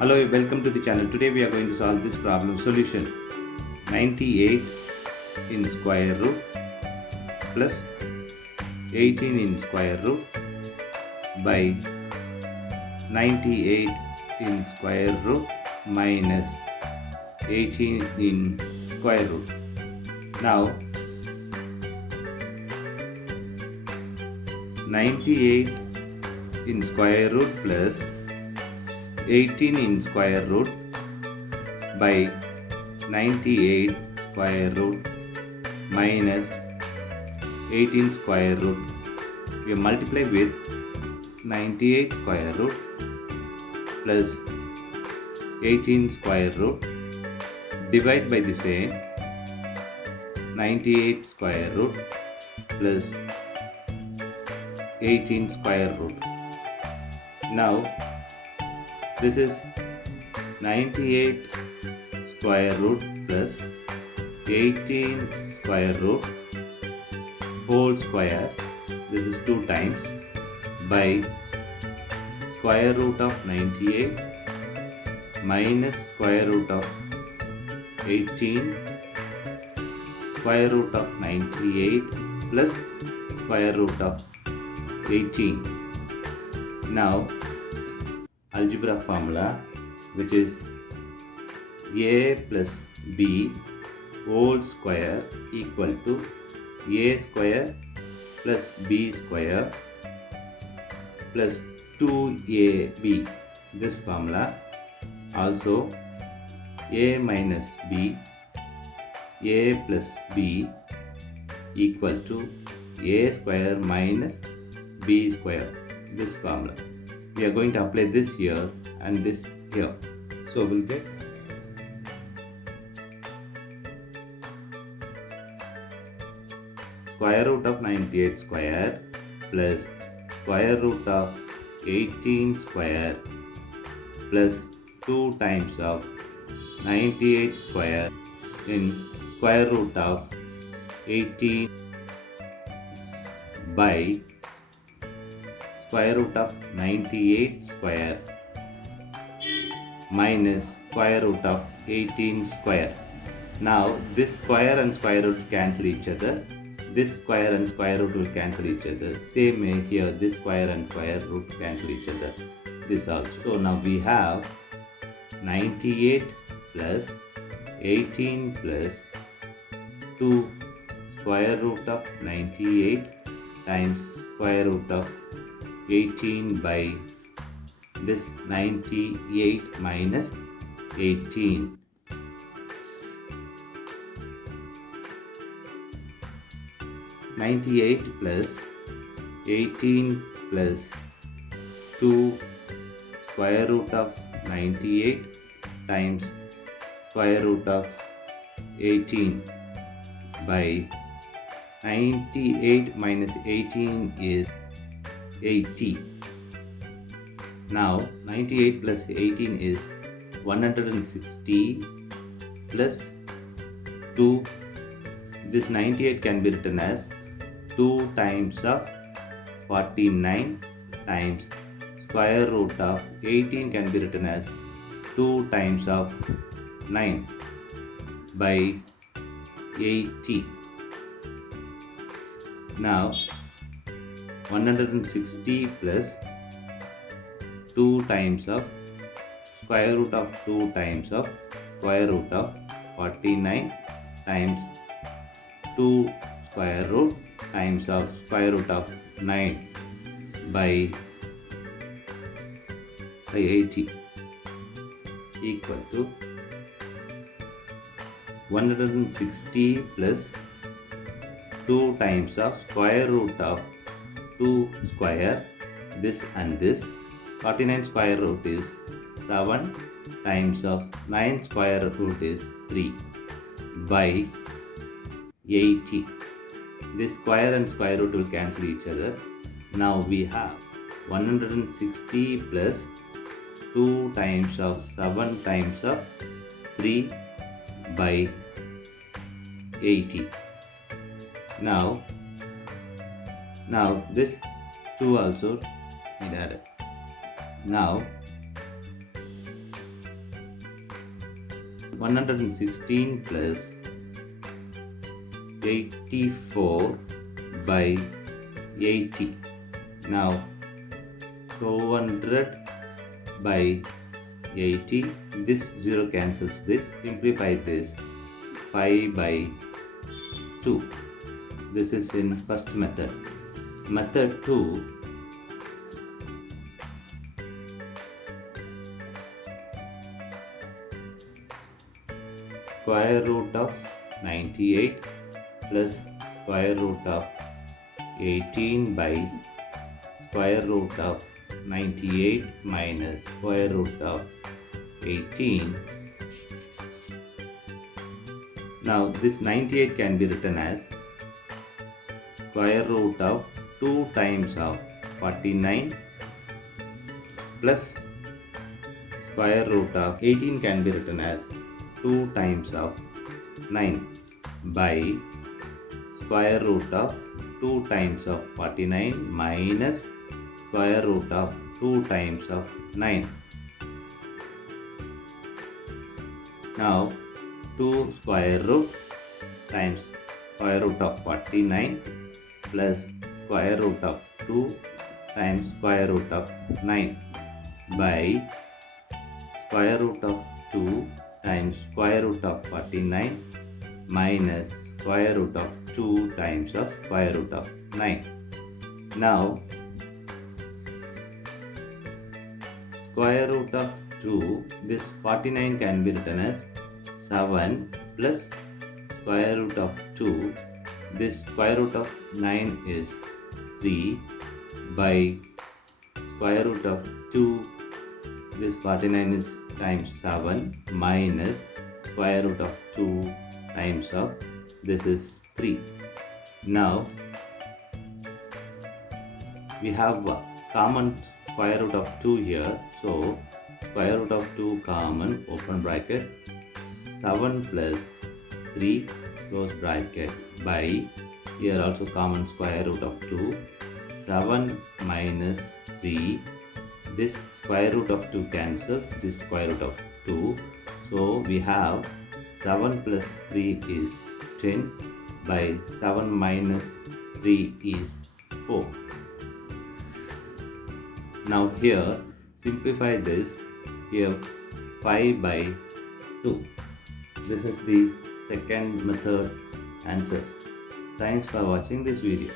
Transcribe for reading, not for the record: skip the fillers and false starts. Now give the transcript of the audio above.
Hello, welcome to the channel. Today we are going to solve this problem. Solution: 98 in square root plus 18 in square root by 98 in square root minus 18 in square root. Now 98 in square root plus 18 in square root by 98 square root minus 18 square root. We multiply with 98 square root plus 18 square root, divide by the same 98 square root plus 18 square root. Now this is 98 square root plus 18 square root whole square. This is 2 times by square root of 98 minus square root of 18 square root of 98 plus square root of 18. Now algebra formula, which is a plus b whole square equal to a square plus b square plus 2ab. This formula also a minus b, a plus b equal to a square minus b square. This formula we are going to apply this here and this here. So we'll get square root of 98 square plus square root of 18 square plus 2 times of 98 square in square root of 18 by square root of 98 square minus square root of 18 square. Now this square and square root cancel each other. This square and square root will cancel each other. Same way here, this square and square root cancel each other. This also. So now we have 98 plus 18 plus 2 square root of 98 times square root of 18 by this 98 minus 18. (98) plus 18 plus 2 square root of 98 times square root of 18 by 98 minus 18 is 80. Now 98 plus 18 is 160 plus 2. This 98 can be written as 2 times of 49 times square root of 18 can be written as 2 times of 9 by 80. Now 160 plus 2 times of square root of 2 times of square root of 49 times 2 square root times of square root of 9 by 80 equal to 160 plus 2 times of square root of 2 square, this and this. 49 square root is 7 times of 9 square root is 3 by 80. This square and square root will cancel each other. Now we have 160 plus 2 times of 7 times of 3 by 80. Now this 2 also need added. Now 116 plus 84 by 80. Now 200 by 80. This 0 cancels this. Simplify this. 5 by 2. This is in first method. Method 2. Square root of 98 plus square root of 18 by square root of 98 minus square root of 18. Now this 98 can be written as square root of 2 times of 49 plus square root of 18 can be written as 2 times of 9 by square root of 2 times of 49 minus square root of 2 times of 9. Now 2 square root times square root of 49 plus square root of 2 times square root of 9 by square root of 2 times square root of 49 minus square root of 2 times of square root of 9. Now square root of 2, this 49 can be written as 7 plus square root of 2, this square root of 9 is 3 by square root of 2, this 49 is times 7 minus square root of 2 times of this is 3. Now we have a common square root of 2 here, so square root of 2 common, open bracket, 7 plus 3 close bracket by, here also common square root of 2, 7 minus 3, this square root of 2 cancels this square root of 2, so we have 7 plus 3 is 10 by 7 minus 3 is 4. Now here simplify this, here 5 by 2. This is the second method answer. Thanks for watching this video.